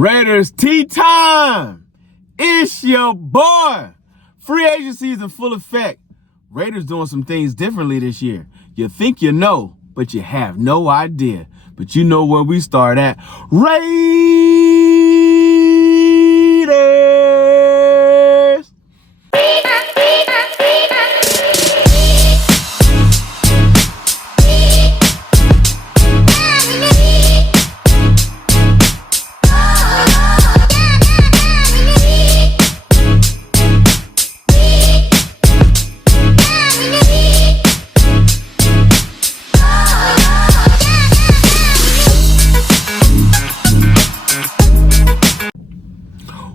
Raiders tea time. It's your boy. Free agency is in full effect. Raiders doing some things differently this year. You think you know, but you have no idea. But you know where we start at. Raiders.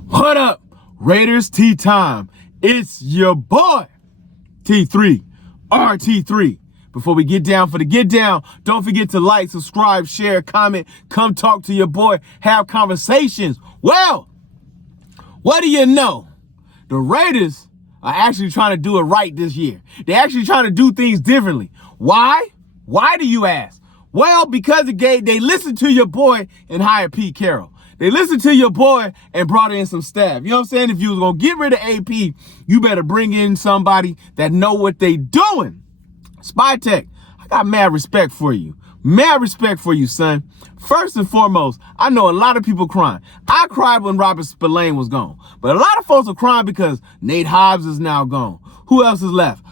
What up, Raiders tea time? It's your boy, T3, RT3. Before we get down for the get down, don't forget to like, subscribe, share, comment, come talk to your boy, have conversations. Well, what do you know? The Raiders are actually trying to do it right this year. They're actually trying to do things differently. Why? Why do you ask? Well, because they listened to your boy and hired Pete Carroll. They listened to your boy and brought in some staff. You know what I'm saying? If you was going to get rid of AP, you better bring in somebody that know what they doing. Spy Tech, I got mad respect for you. Mad respect for you, son. First and foremost, I know a lot of people crying. I cried when Robert Spillane was gone. But a lot of folks are crying because Nate Hobbs is now gone. Who else is left?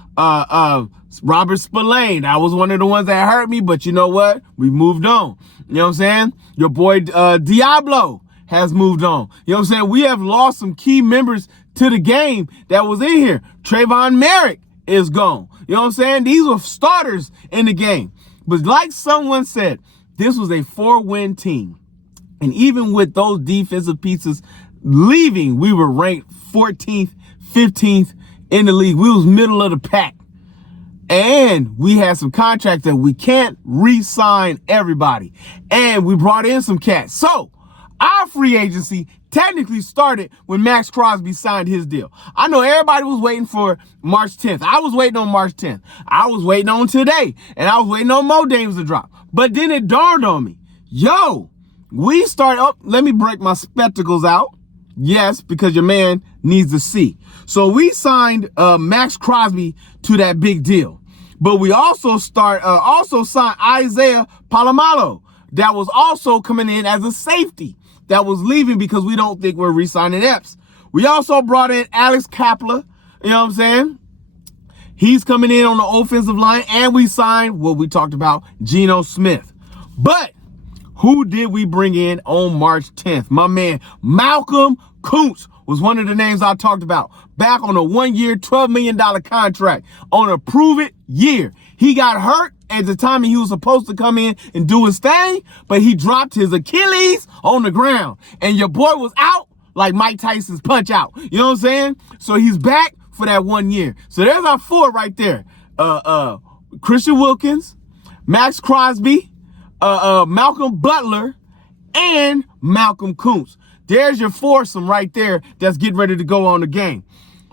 Robert Spillane. That was one of the ones that hurt me, but you know what? We moved on. You know what I'm saying? Your boy Diablo has moved on. You know what I'm saying? We have lost some key members to the game that was in here. Trayvon Merrick is gone. You know what I'm saying? These were starters in the game. But like someone said, this was a 4-win team. And even with those defensive pieces leaving, we were ranked 14th, 15th in the league. We was middle of the pack. And we had some contracts that we can't re-sign everybody. And we brought in some cats. So our free agency technically started when Max Crosby signed his deal. I know everybody was waiting for March 10th. I was waiting on March 10th. I was waiting on today. And I was waiting on Mo Dames to drop. But then it dawned on me. Yo, we start up. Let me break my spectacles out. Yes, because your man needs to see. So we signed Max Crosby to that big deal. But we also signed Isaiah Palomalo. That was also coming in as a safety. That was leaving because we don't think we're re-signing Epps. We also brought in Alex Kapler. You know what I'm saying? He's coming in on the offensive line. And we signed what we talked about, Geno Smith. But who did we bring in on March 10th? My man, Malcolm Kuntz was one of the names I talked about. Back on a 1-year, $12 million contract on a prove-it year. He got hurt at the time he was supposed to come in and do his thing, but he dropped his Achilles on the ground. And your boy was out like Mike Tyson's punch out. You know what I'm saying? So he's back for that 1 year. So there's our 4 right there. Christian Wilkins, Max Crosby, Malcolm Butler, and Malcolm Kuntz. There's your foursome right there that's getting ready to go on the game.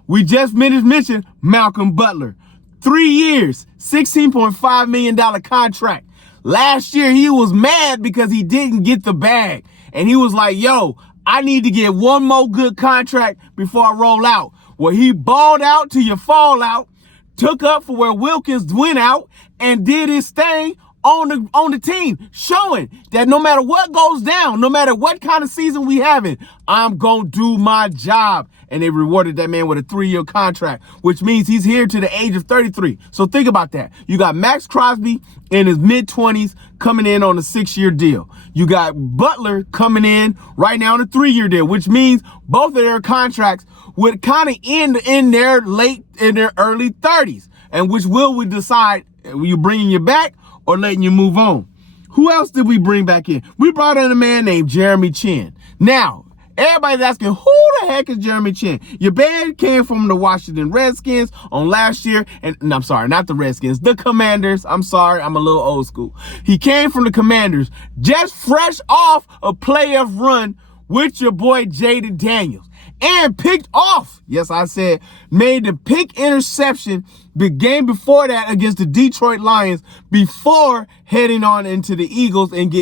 We just mentioned Malcolm Butler. 3 years, $16.5 million contract. Last year, he was mad because he didn't get the bag. And he was like, yo, I need to get one more good contract before I roll out. Well, he balled out till you fall out, took up for where Wilkins went out, and did his thing on the team, showing that no matter what goes down, no matter what kind of season we having, I'm gonna do my job. And they rewarded that man with a 3-year contract, which means he's here to the age of 33. So think about that. You got Max Crosby in his mid-20s coming in on a 6-year deal. You got Butler coming in right now on a 3-year deal, which means both of their contracts would kind of end in their early 30s. And which will we decide, are you bringing you back or letting you move on? Who else did we bring back in? We brought in a man named Jeremy Chin. Now, everybody's asking, who the heck is Jeremy Chin? Your man came from the Washington Redskins on last year. And I'm sorry, not the Redskins, the Commanders. I'm sorry, I'm a little old school. He came from the Commanders, just fresh off a playoff run with your boy Jaden Daniels. and picked off. Yes, I said made the pick interception the game before that against the Detroit Lions before heading on into the Eagles and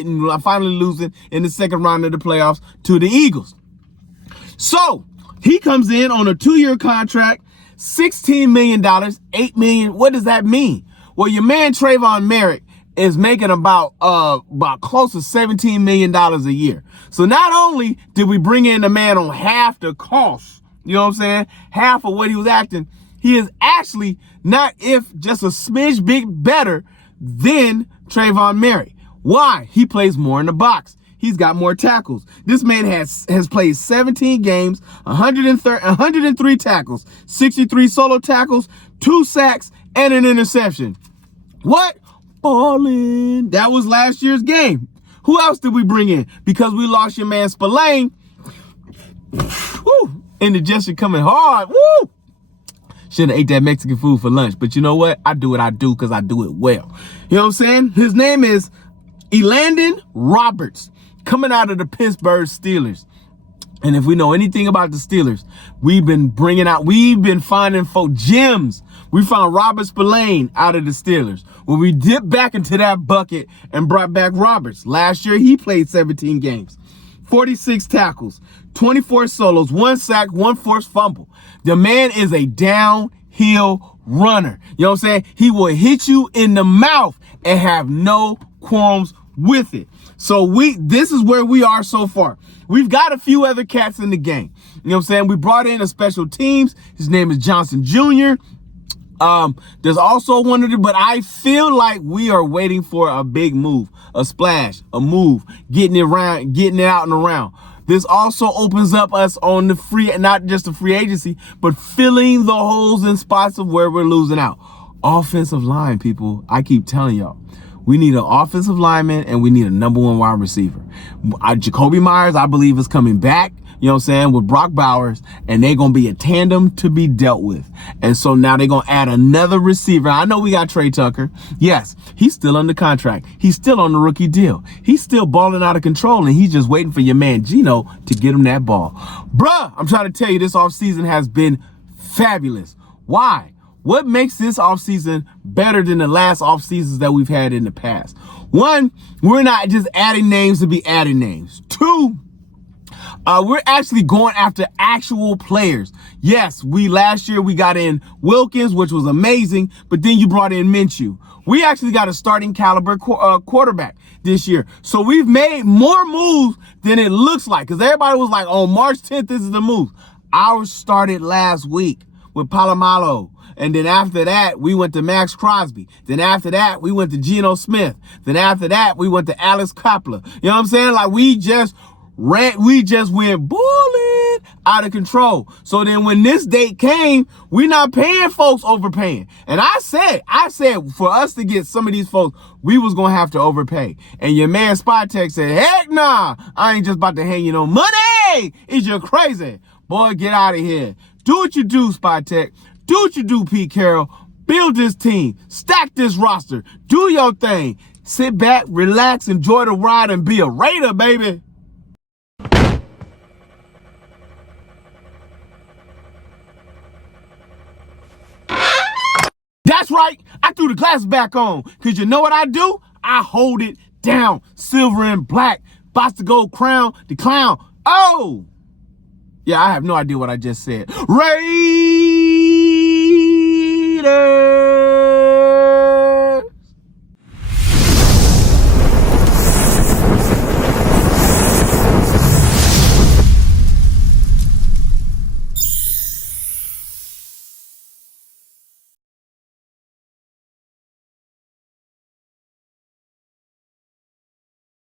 finally losing in the second round of the playoffs to the Eagles. So he comes in on a 2-year contract, $16 million, $8 million. What does that mean? Well, your man Trayvon Merrick is making about close to $17 million a year. So not only did we bring in the man on half the cost, you know what I'm saying? Half of what he was acting, he is actually not just a smidge bit better than Trayvon Merrick. Why? He plays more in the box. He's got more tackles. This man has played 17 games, 103 tackles, 63 solo tackles, 2 sacks, and an interception. What? Ballin'. That was last year's game. Who else did we bring in? Because we lost your man Spillane. Woo! Indigestion coming hard. Woo! Shouldn't have ate that Mexican food for lunch. But you know what? I do what I do because I do it well. You know what I'm saying? His name is Elandon Roberts, coming out of the Pittsburgh Steelers. And if we know anything about the Steelers, we've been finding gems. We found Robert Spillane out of the Steelers. When we dipped back into that bucket and brought back Roberts. Last year, he played 17 games, 46 tackles, 24 solos, 1 sack, 1 forced fumble. The man is a downhill runner. You know what I'm saying? He will hit you in the mouth and have no qualms with it. So this is where we are so far. We've got a few other cats in the game. You know what I'm saying? We brought in a special teams. His name is Johnson Jr. There's also one of the, but I feel like we are waiting for a big move, a splash, a move, getting it out and around. This also opens up us on the not just the free agency, but filling the holes and spots of where we're losing out. Offensive line, people. I keep telling y'all. We need an offensive lineman and we need a number 1 wide receiver. Jacoby Myers, I believe, is coming back, you know what I'm saying, with Brock Bowers, and they're going to be a tandem to be dealt with. And so now they're going to add another receiver. I know we got Trey Tucker. Yes, he's still under contract. He's still on the rookie deal. He's still balling out of control, and he's just waiting for your man Gino to get him that ball. Bruh, I'm trying to tell you, this offseason has been fabulous. Why? What makes this offseason better than the last offseasons that we've had in the past? 1, we're not just adding names to be adding names. 2, we're actually going after actual players. Yes, last year we got in Wilkins, which was amazing, but then you brought in Minshew. We actually got a starting caliber quarterback this year. So we've made more moves than it looks like, because everybody was like, on March 10th, this is the move. Ours started last week with Palomalo. And then after that, we went to Max Crosby. Then after that, we went to Geno Smith. Then after that, we went to Alex Kapler. You know what I'm saying? Like, we just went bullet out of control. So then when this date came, we're not paying folks overpaying. And I said for us to get some of these folks, we was going to have to overpay. And your man Spytek said, heck nah, I ain't just about to hang you no money. Is you crazy? Boy, get out of here. Do what you do, Spytek. Do what you do, Pete Carroll. Build this team. Stack this roster. Do your thing. Sit back, relax, enjoy the ride, and be a Raider, baby. That's right. I threw the glasses back on. Because you know what I do? I hold it down. Silver and black. Box the gold crown. The clown. Oh! Yeah, I have no idea what I just said. Raiders!